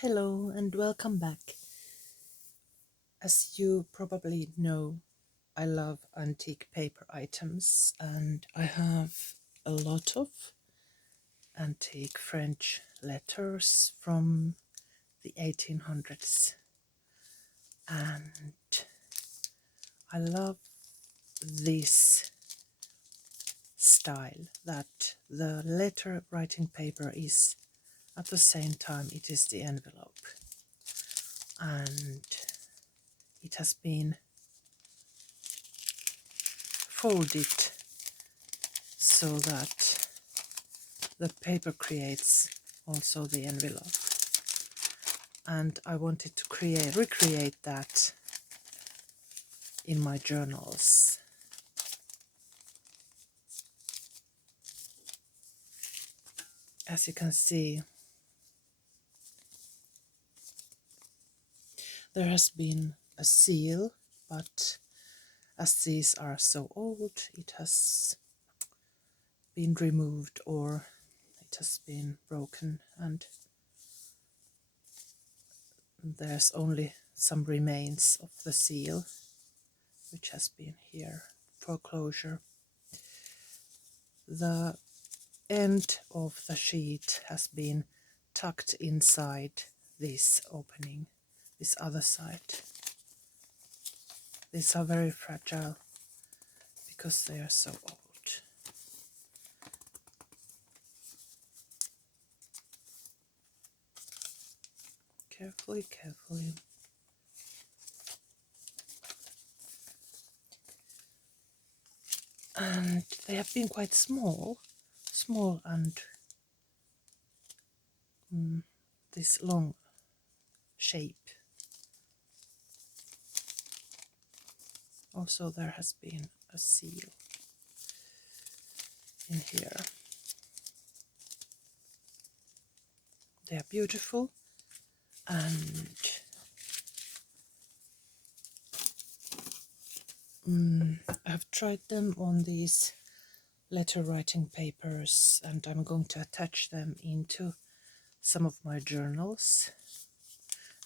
Hello and welcome back. As you probably know, I love antique paper items and I have a lot of antique French letters from the 1800s, and I love this style that the letter writing paper is at the same time it is the envelope, and it has been folded so that the paper creates also the envelope. And I wanted to recreate that in my journals. As you can see, there has been a seal, but as these are so old, it has been removed or it has been broken, and there's only some remains of the seal, which has been here for closure. The end of the sheet has been tucked inside this opening, this other side. These are very fragile because they are so old. Carefully, carefully. And they have been quite small and this long shape. Also there has been a seal in here. They are beautiful, and I've tried them on these letter writing papers, and I'm going to attach them into some of my journals.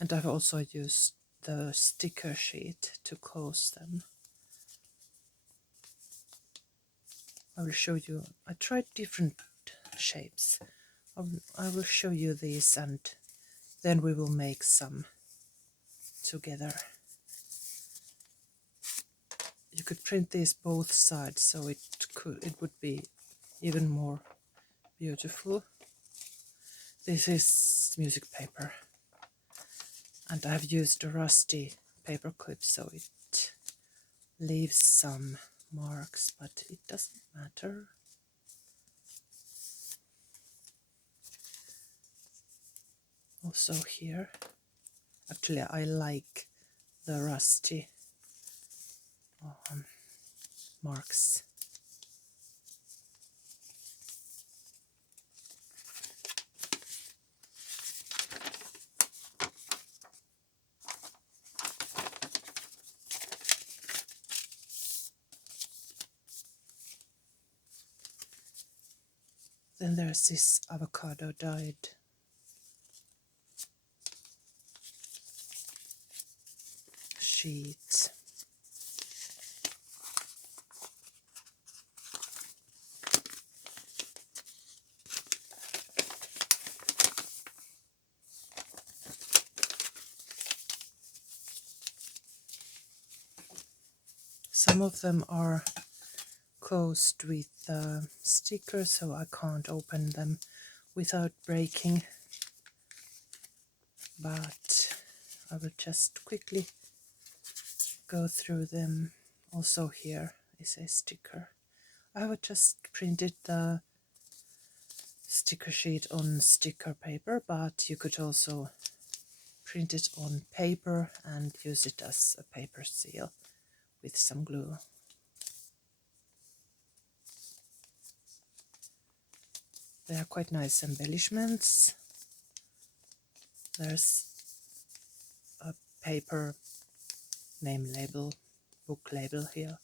And I've also used the sticker sheet to close them. I will show you. I tried different shapes. I will show you these, and then we will make some together. You could print these both sides, so it would be even more beautiful. This is music paper, and I've used a rusty paper clip, so it leaves some marks, but it doesn't matter. Also here, actually I like the rusty marks. Then there's this avocado dyed sheet. Some of them are closed with stickers, so I can't open them without breaking, but I will just quickly go through them. Also here is a sticker. I would just printed the sticker sheet on sticker paper, but you could also print it on paper and use it as a paper seal with some glue. They are quite nice embellishments. There's a paper name label, book label here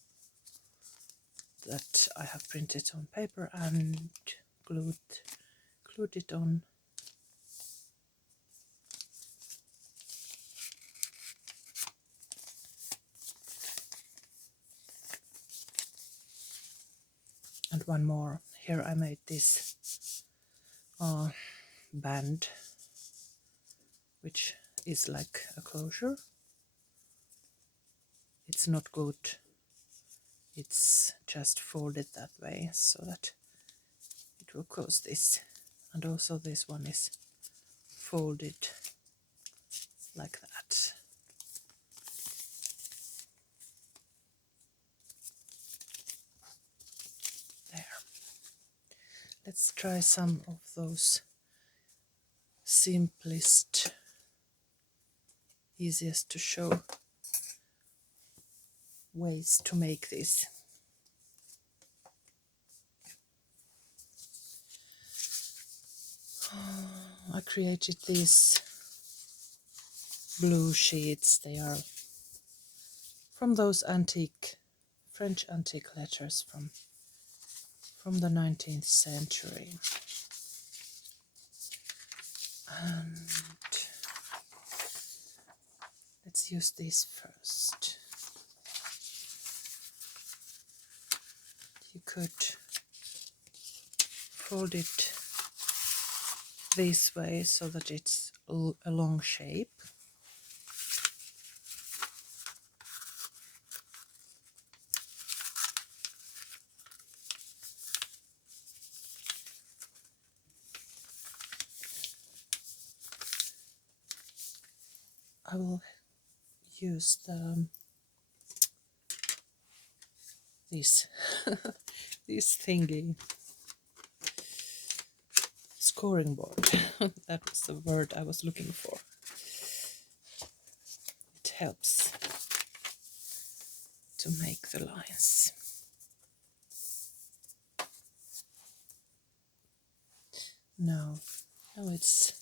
that I have printed on paper and glued it on. one more. Here I made this band, which is like a closure. It's not good. It's just folded that way so that it will close this. And also this one is folded like that. There. Let's try some of those simplest, easiest to show ways to make this. I created these blue sheets. They are from those antique, French antique letters from the 19th century. And let's use these first. You could fold it this way so that it's a long shape. I will use this thingy scoring board. That was the word I was looking for. It helps to make the lines. Now it's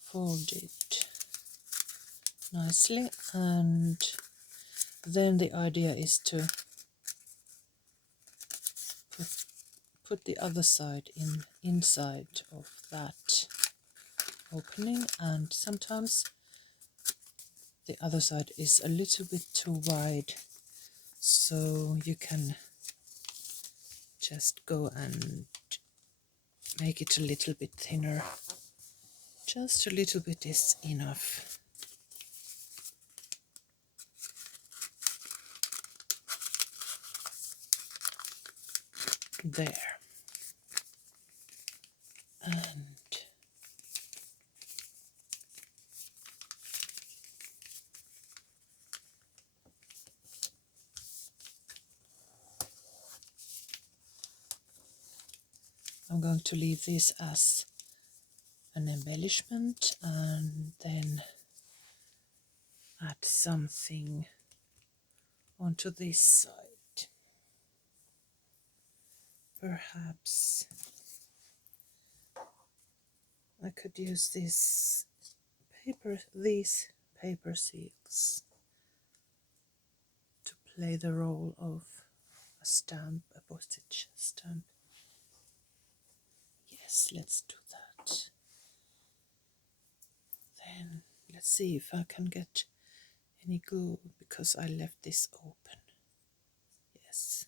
folded nicely, and then the idea is to put the other side inside of that opening, and sometimes the other side is a little bit too wide, so you can just go and make it a little bit thinner. Just a little bit is enough. There. And I'm going to leave this as an embellishment and then add something onto this side. Perhaps I could use these paper seals to play the role of a stamp, a postage stamp. Yes, let's do that. Then let's see if I can get any glue, because I left this open. Yes,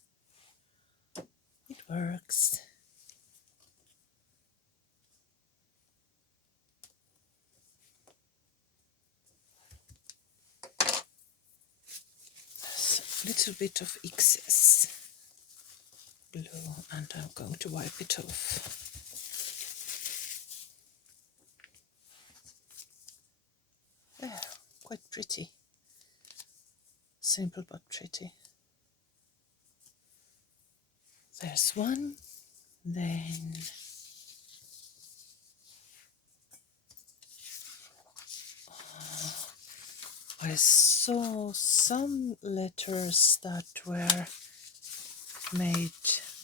it works. There's a little bit of excess glue and I'm going to wipe it off. There, quite pretty. Simple but pretty. There's one. Then I saw some letters that were made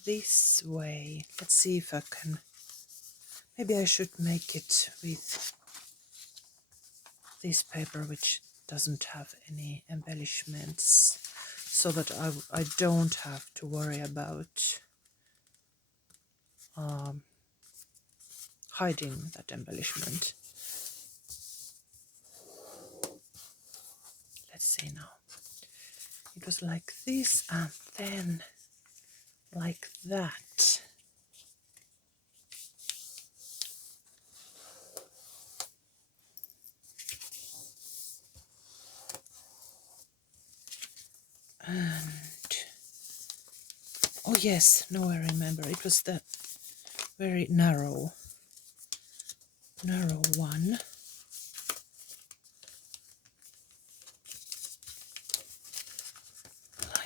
this way. Let's see if I can. Maybe I should make it with this paper, which doesn't have any embellishments, so that I don't have to worry about hiding that embellishment. Let's see now. It was like this, and then like that. And oh yes, now I remember, it was the very narrow one.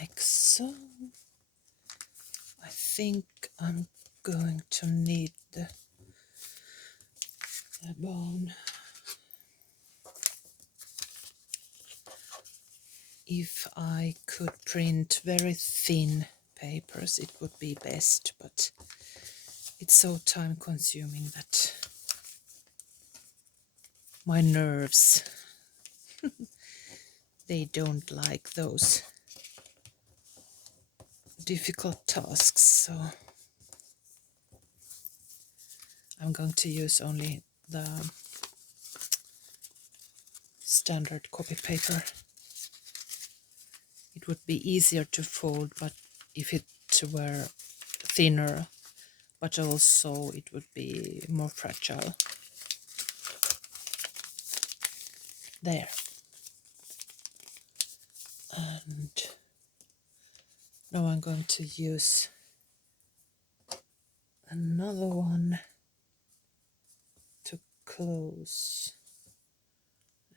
Like so. I think I'm going to need the bone. If I could print very thin papers, it would be best, but it's so time consuming that my nerves, they don't like those difficult tasks, so I'm going to use only the standard copy paper. It would be easier to fold, but if it were thinner, but also it would be more fragile. There. And now I'm going to use another one to close.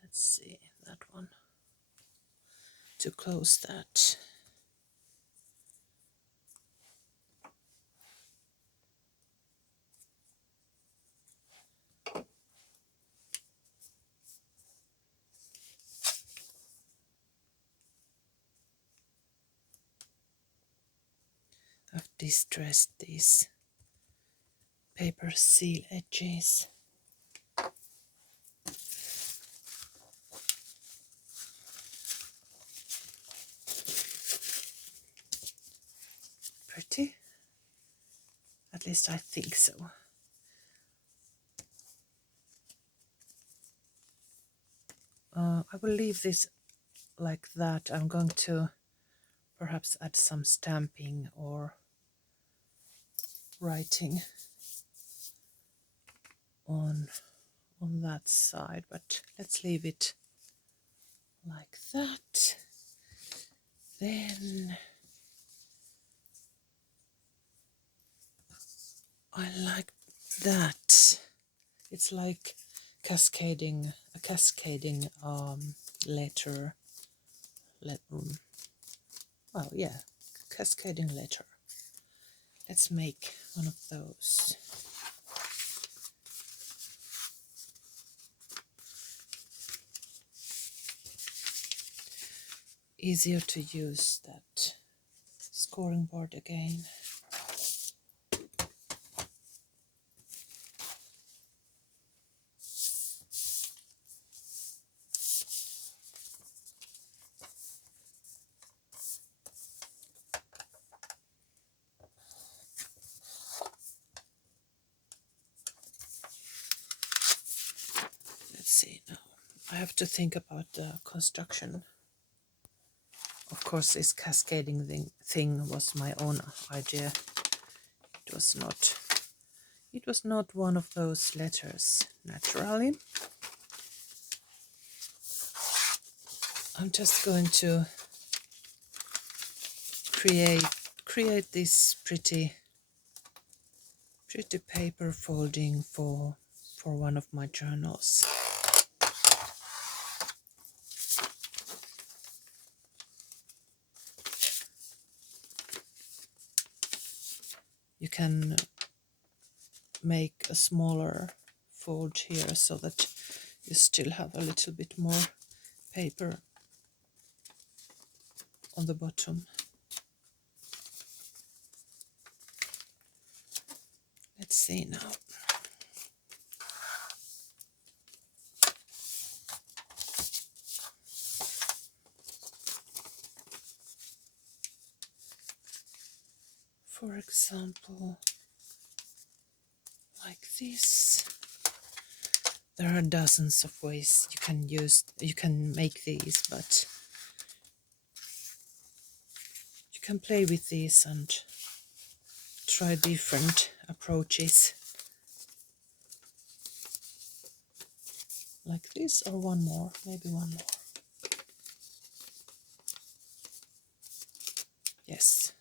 Let's see, that one. To close that. I've distressed these paper seal edges. Pretty? At least I think so. I will leave this like that. I'm going to perhaps add some stamping or writing on that side, but let's leave it like that. Then I like that. It's like a cascading letter. Well, yeah, cascading letter. Let's make one of those. Easier to use that scoring board again. Let's see now. I have to think about the construction. Of course, this cascading thing was my own idea. It was not one of those letters, naturally. I'm just going to create this pretty paper folding for one of my journals. You can make a smaller fold here so that you still have a little bit more paper on the bottom. Let's see now. For example, like this. There are dozens of ways you can make these, but you can play with these and try different approaches. Like this, or one more, maybe one more. Yes.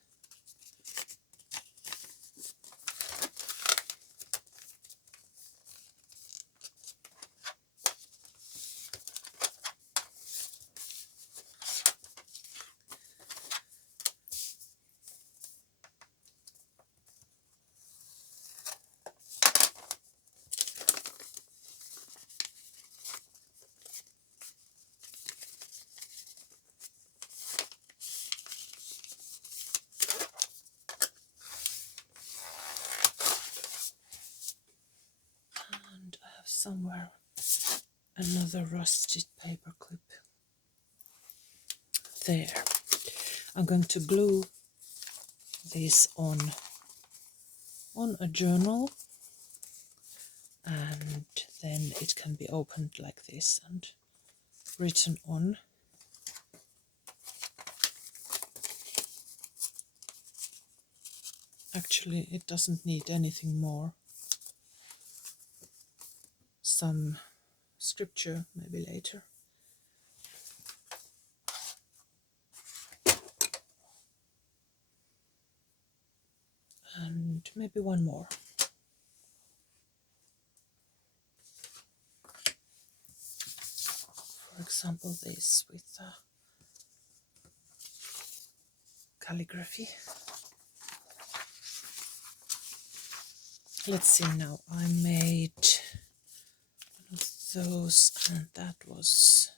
And I have somewhere another rusted paper clip. There. I'm going to glue this on a journal, and then it can be opened like this and written on. Actually, it doesn't need anything more. Some scripture maybe later. And maybe one more. For example, this with calligraphy. Let's see now. I made one of those, and that was,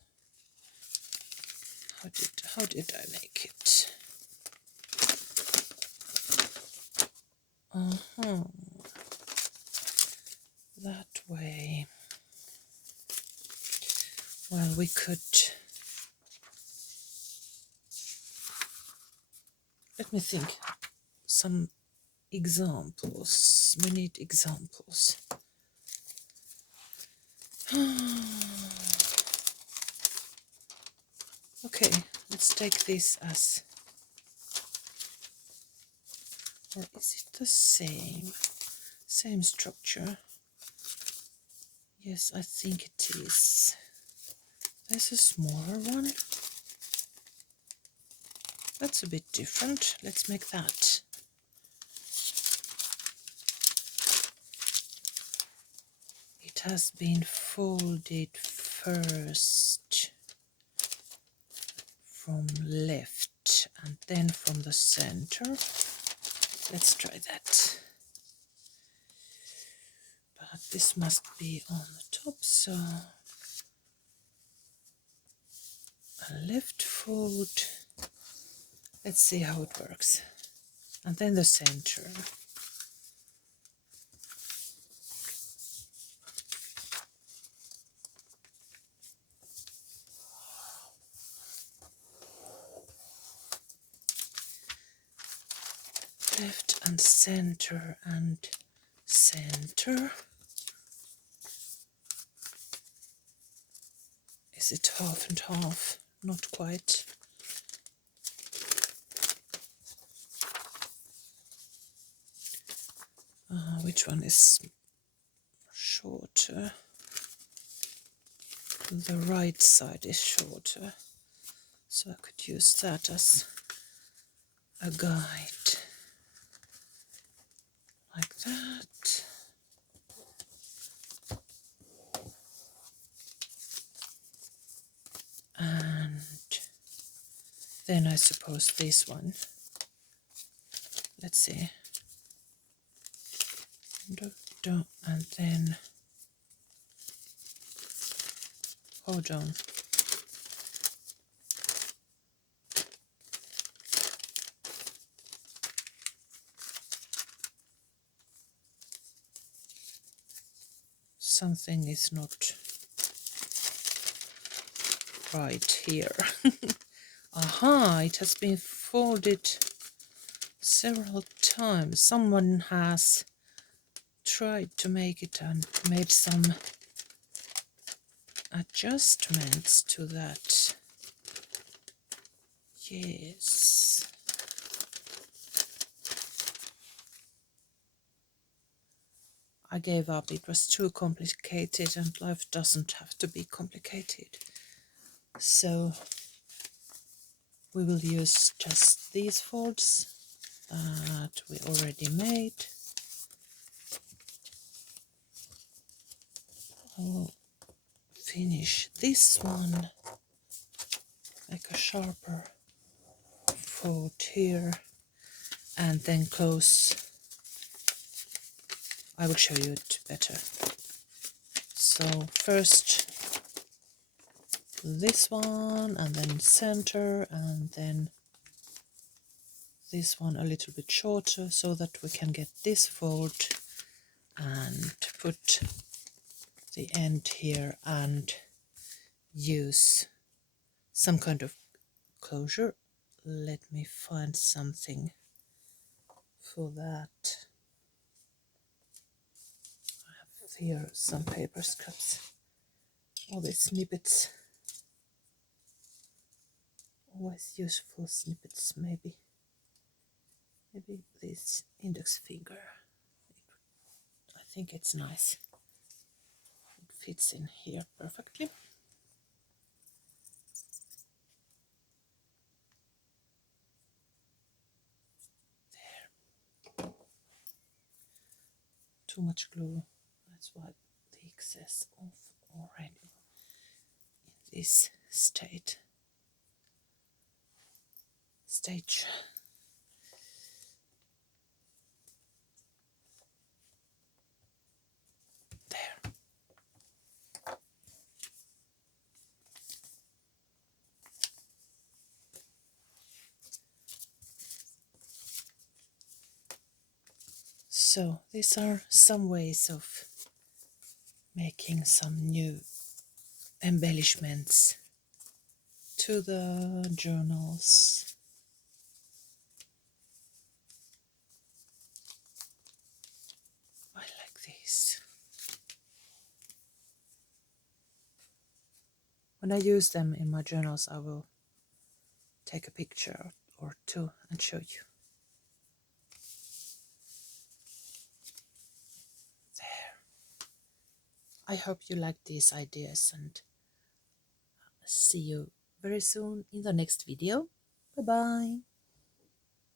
how did I make it? That way. Well, we could, let me think, some examples. We need examples. Okay, let's take this as, or is it the same structure? Yes, I think it is. There's a smaller one. That's a bit different. Let's make that. It has been folded first from left and then from the center. Let's try that. But this must be on the top, so a left fold. Let's see how it works. And then the center. Left and center and center. Is it half and half? Not quite. Which one is shorter? The right side is shorter, so I could use that as a guide. Like that. And then I suppose this one. Let's see. And then hold on. Something is not right here. Aha, it has been folded several times. Someone has tried to make it and made some adjustments to that. Yes. I gave up. It was too complicated, and life doesn't have to be complicated. So we will use just these folds that we already made. I'll finish this one, make a sharper fold here, and then close. I will show you it better. So first this one, and then center, and then this one a little bit shorter, so that we can get this fold and put the end here and use some kind of closure. Let me find something for that. I have here some paper scraps, all these snippets, always useful snippets. Maybe this index finger, I think it's nice, it fits in here perfectly. Too much glue, that's why the excess of already in this stage. There. So these are some ways of making some new embellishments to the journals. I like these. When I use them in my journals, I will take a picture or two and show you. There. I hope you like these ideas, and see you very soon in the next video. Bye bye.